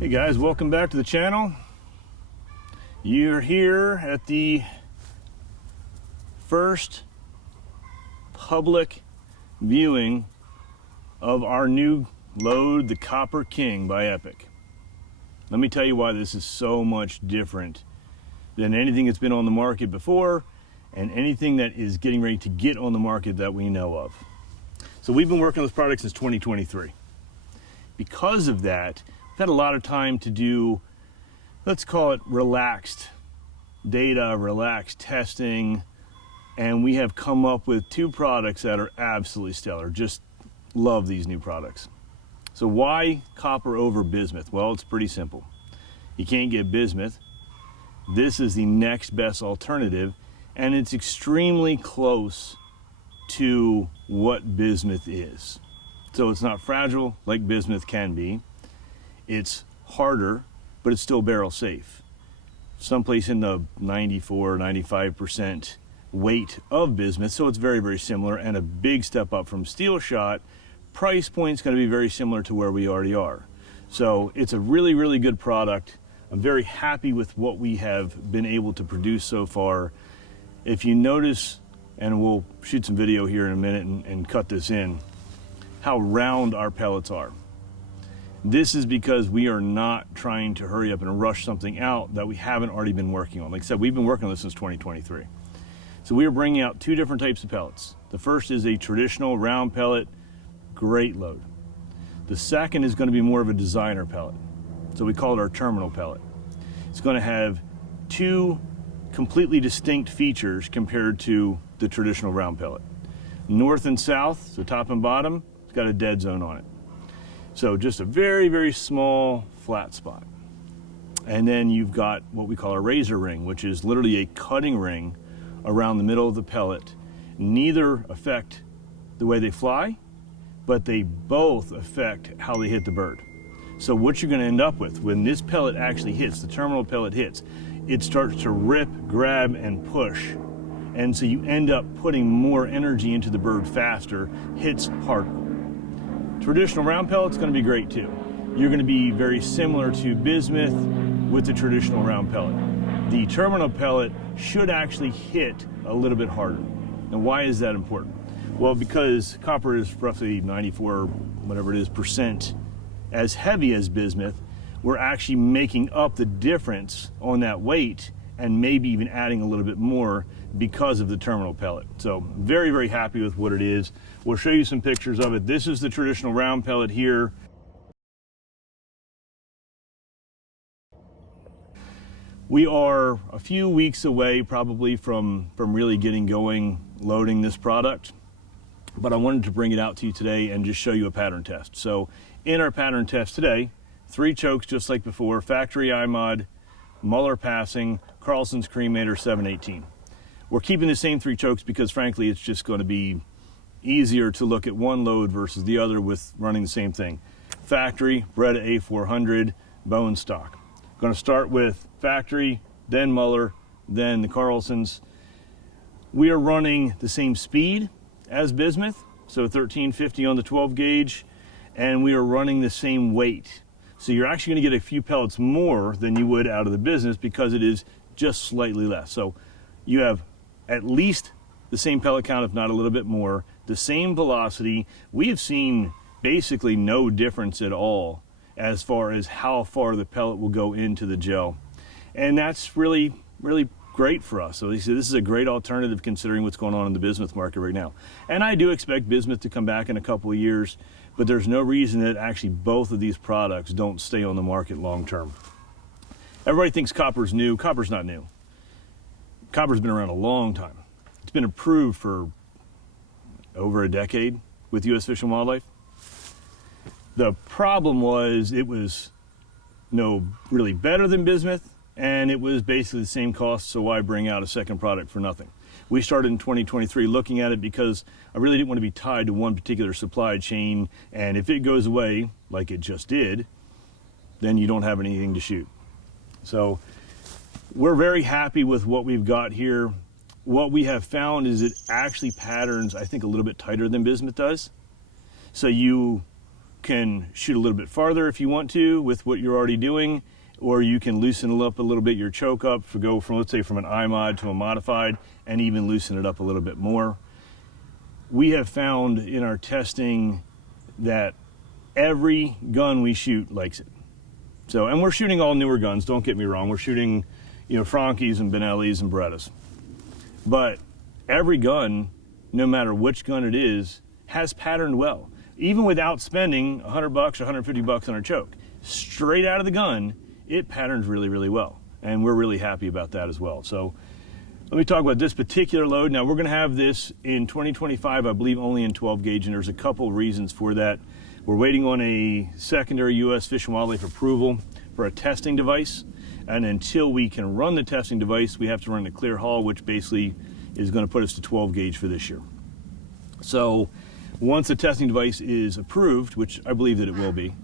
Hey guys, welcome back to the channel. You're here at the first public viewing of our new load, the Copper King by Epic. Let me tell you why this is so much different than anything that's been on the market before and anything that is getting ready to get on the market that we know of. So we've been working on this product since 2023. Because of that, we've had a lot of time to do, let's call it relaxed data, relaxed testing, and we have come up with two products that are absolutely stellar. Just love these new products. So why copper over bismuth? Well, it's pretty simple. You can't get bismuth. This is the next best alternative, and it's extremely close to what bismuth is. So it's not fragile like bismuth can be. It's harder, but it's still barrel safe. Someplace in the 94-95% weight of bismuth, so it's very, very similar and a big step up from steel shot. Price point's going to be very similar to where we already are. So it's a really, really good product. I'm very happy with what we have been able to produce so far. If you notice, and we'll shoot some video here in a minute and cut this in, how round our pellets are. This is because we are not trying to hurry up and rush something out that we haven't already been working on. Like I said, we've been working on this since 2023. So we are bringing out two different types of pellets. The first is a traditional round pellet, great load. The second is going to be more of a designer pellet. So we call it our terminal pellet. It's going to have two completely distinct features compared to the traditional round pellet. North and south, so top and bottom, it's got a dead zone on it. So just a very, very small flat spot. And then you've got what we call a razor ring, which is literally a cutting ring around the middle of the pellet. Neither affect the way they fly, but they both affect how they hit the bird. So what you're going to end up with when this pellet actually hits, the terminal pellet hits, it starts to rip, grab, and push. And so you end up putting more energy into the bird faster, hits harder. Traditional round pellet's going to be great too. You're going to be very similar to bismuth with the traditional round pellet. The terminal pellet should actually hit a little bit harder. Now why is that important? Well, because copper is roughly 94, whatever it is, percent as heavy as bismuth, we're actually making up the difference on that weight and maybe even adding a little bit more because of the terminal pellet. So very, very happy with what it is. We'll show you some pictures of it. This is the traditional round pellet here. We are a few weeks away probably from really getting going, loading this product. But I wanted to bring it out to you today and just show you a pattern test. So in our pattern test today, 3 chokes just like before, Factory IM, Mueller passing, Carlson's Cremator 718. We're keeping the same 3 chokes because frankly it's just going to be easier to look at one load versus the other with running the same thing. Factory Beretta A400 bone stock. Going to start with Factory, then Mueller, then the Carlsons. We are running the same speed as bismuth, so 1350 on the 12 gauge, and we are running the same weight. So you're actually going to get a few pellets more than you would out of the bismuth because it is just slightly less. So you have at least the same pellet count, if not a little bit more, the same velocity. We have seen basically no difference at all as far as how far the pellet will go into the gel. And that's really, really great for us. So this is a great alternative considering what's going on in the bismuth market right now. And I do expect bismuth to come back in a couple of years, but there's no reason that actually both of these products don't stay on the market long term. Everybody thinks copper's new. Copper's not new. Copper's been around a long time. It's been approved for over a decade with U.S. Fish and Wildlife. The problem was it was no really better than bismuth, and it was basically the same cost, so why bring out a second product for nothing? We started in 2023 looking at it because I really didn't want to be tied to one particular supply chain, and if it goes away, like it just did, then you don't have anything to shoot. So we're very happy with what we've got here. What we have found is it actually patterns, I think, a little bit tighter than bismuth does. So you can shoot a little bit farther if you want to with what you're already doing, or you can loosen it up a little bit, your choke up, go from, let's say, from an iMod to a modified, and even loosen it up a little bit more. We have found in our testing that every gun we shoot likes it. So, and we're shooting all newer guns, don't get me wrong. We're shooting, Franchies and Benellis and Berettas. But every gun, no matter which gun it is, has patterned well. Even without spending $100 or $150 on our choke. Straight out of the gun, it patterns really, really well. And we're really happy about that as well. So let me talk about this particular load. Now, we're going to have this in 2025, I believe, only in 12 gauge, and there's a couple reasons for that. We're waiting on a secondary U.S. Fish and Wildlife approval for a testing device, and until we can run the testing device, we have to run a clear haul, which basically is going to put us to 12 gauge for this year. So once the testing device is approved, which I believe that it will be,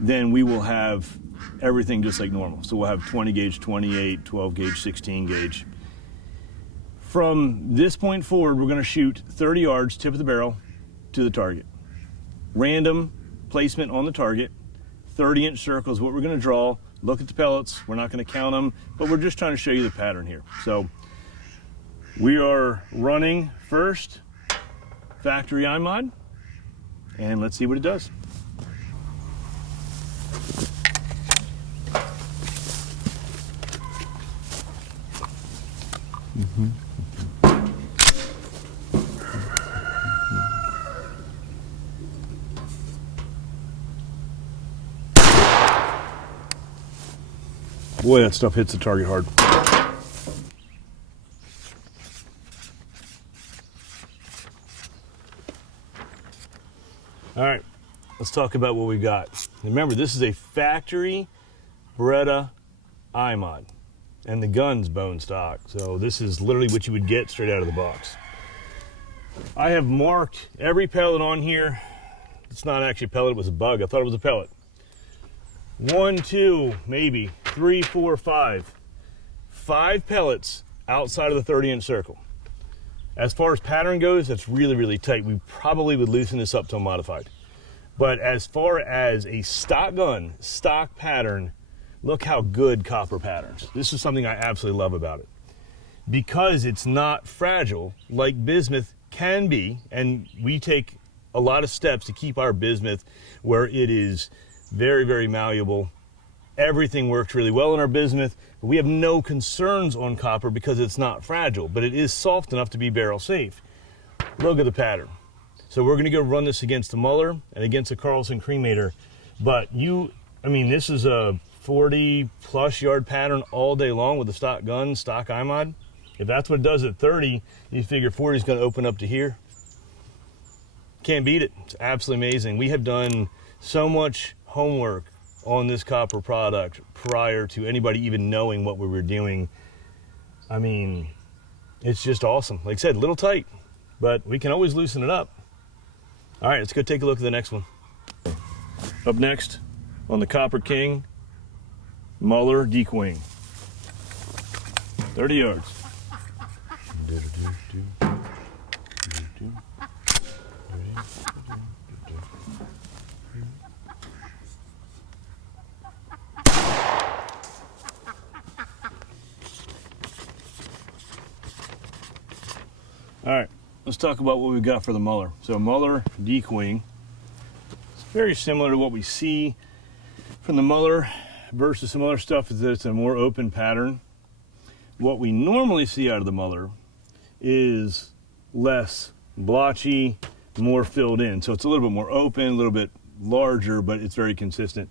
then we will have everything just like normal. So we'll have 20 gauge, 28, 12 gauge, 16 gauge. From this point forward, we're going to shoot 30 yards, tip of the barrel, to the target. Random placement on the target, 30-inch circles, what we're going to draw. Look at the pellets. We're not going to count them, but we're just trying to show you the pattern here. So we are running first factory iMod, and let's see what it does. Boy, that stuff hits the target hard. All right, let's talk about what we've got. Remember, this is a factory Beretta iMod, and the gun's bone stock. So this is literally what you would get straight out of the box. I have marked every pellet on here. It's not actually a pellet, it was a bug. I thought it was a pellet. 1, 2, maybe 3, 4, 5. 5 pellets outside of the 30-inch circle. As far as pattern goes, that's really, really tight. We probably would loosen this up to a modified. But as far as a stock gun, stock pattern, look how good copper patterns. This is something I absolutely love about it. Because it's not fragile like bismuth can be, and we take a lot of steps to keep our bismuth where it is very, very malleable. Everything works really well in our bismuth. But we have no concerns on copper because it's not fragile, but it is soft enough to be barrel safe. Look at the pattern. So we're gonna go run this against the Mueller and against the Carlson Cremator. But this is a 40+ yard pattern all day long with a stock gun, stock iMod. If that's what it does at 30, you figure 40 is gonna open up to here. Can't beat it. It's absolutely amazing. We have done so much homework on this copper product prior to anybody even knowing what we were doing. I mean, it's just awesome. Like I said, a little tight, but we can always loosen it up. All right, let's go take a look at the next one. Up next on the Copper King, Mueller Decoying. 30 yards. All right, let's talk about what we've got for the Mueller. So Mueller Decoying, it's very similar to what we see from the Mueller versus some other stuff, is that it's a more open pattern. What we normally see out of the Mueller is less blotchy, more filled in. So it's a little bit more open, a little bit larger, but it's very consistent.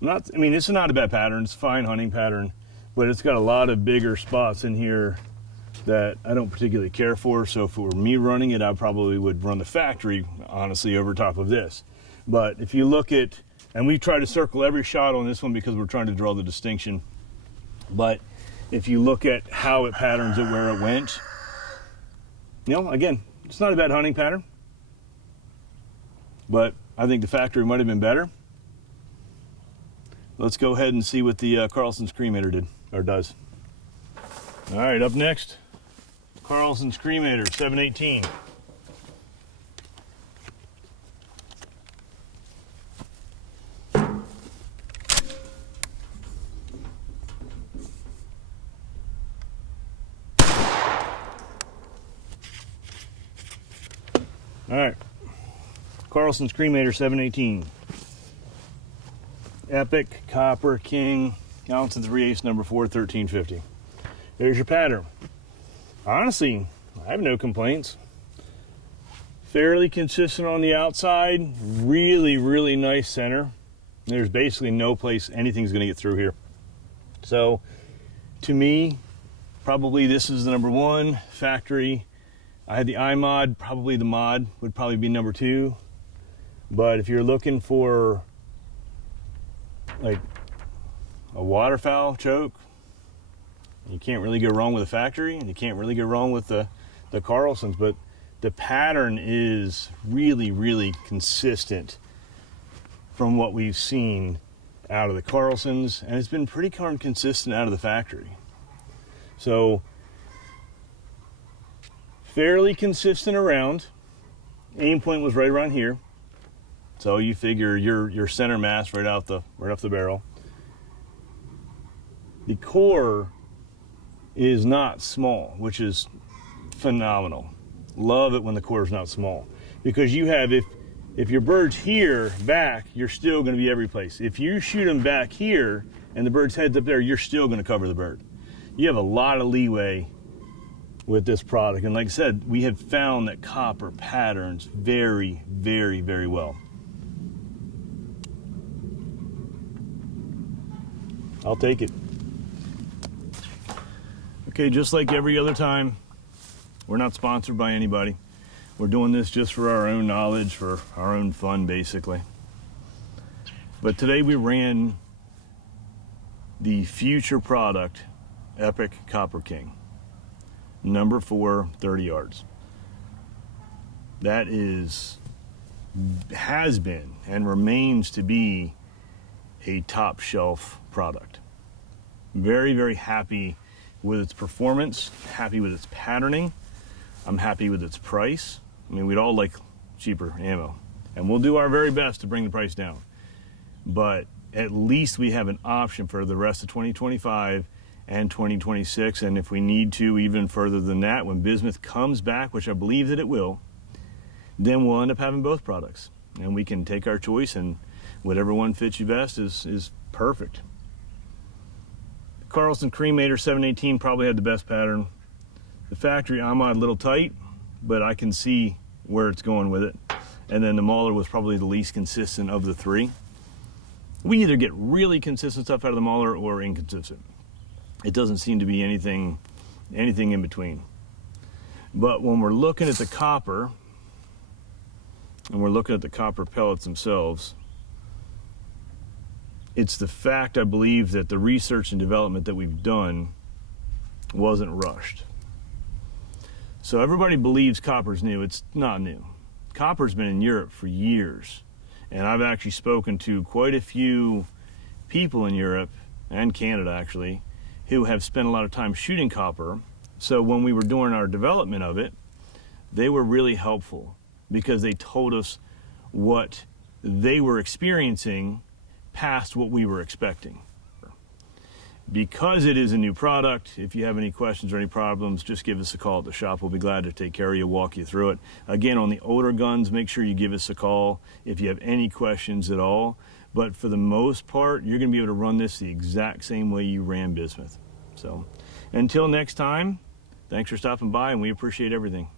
This is not a bad pattern. It's a fine hunting pattern, but it's got a lot of bigger spots in here that I don't particularly care for. So for me running it, I probably would run the factory, honestly, over top of this. But if you look at, and we try to circle every shot on this one because we're trying to draw the distinction. But if you look at how it patterns it where it went, again, it's not a bad hunting pattern. But I think the factory might have been better. Let's go ahead and see what the Carlson's Cremator did, or does. All right, up next, Carlson's Cremator 718. All right, Carlson's Cremator 718. Epic Copper King, ounce and 3/8, number 4, 1350. There's your pattern. Honestly, I have no complaints. Fairly consistent on the outside, really nice center. There's basically no place anything's gonna get through here. So, to me, probably this is the number 1 factory. I had the iMod, probably the mod would probably be number 2. But if you're looking for like a waterfowl choke, you can't really go wrong with a factory, and you can't really go wrong with the Carlsons. But the pattern is really consistent from what we've seen out of the Carlsons, and it's been pretty darn consistent out of the factory. So fairly consistent around. Aim point was right around here. So you figure your center mass right off the barrel. The core is not small, which is phenomenal. Love it when the core is not small, because you have, if your bird's here back, you're still going to be every place. If you shoot them back here and the bird's head's up there, you're still going to cover the bird. You have a lot of leeway with this product, and like I said, we have found that copper patterns very well. I'll take it. Okay, just like every other time, we're not sponsored by anybody. We're doing this just for our own knowledge, for our own fun, basically. But today we ran the future product, Epic Copper King, number 4, 30 yards. That has been and remains to be a top shelf product. Very happy with its performance, happy with its patterning. I'm happy with its price. I mean, we'd all like cheaper ammo, and we'll do our very best to bring the price down. But at least we have an option for the rest of 2025 and 2026, and if we need to, even further than that, when bismuth comes back, which I believe that it will, then we'll end up having both products, and we can take our choice, and whatever one fits you best is perfect. Carlson Cremator 718 probably had the best pattern. The factory iMod a little tight, but I can see where it's going with it. And then the Mueller was probably the least consistent of the 3. We either get really consistent stuff out of the Mueller or inconsistent. It doesn't seem to be anything in between. But when we're looking at the copper, and we're looking at the copper pellets themselves, it's the fact, I believe, that the research and development that we've done wasn't rushed. So everybody believes copper's new. It's not new. Copper's been in Europe for years, and I've actually spoken to quite a few people in Europe and Canada, actually, who have spent a lot of time shooting copper. So when we were doing our development of it, they were really helpful because they told us what they were experiencing past what we were expecting. Because it is a new product, if you have any questions or any problems, just give us a call at the shop. We'll be glad to take care of you, walk you through it. Again, on the older guns, make sure you give us a call if you have any questions at all. But for the most part, you're going to be able to run this the exact same way you ran bismuth. So until next time, thanks for stopping by, and we appreciate everything.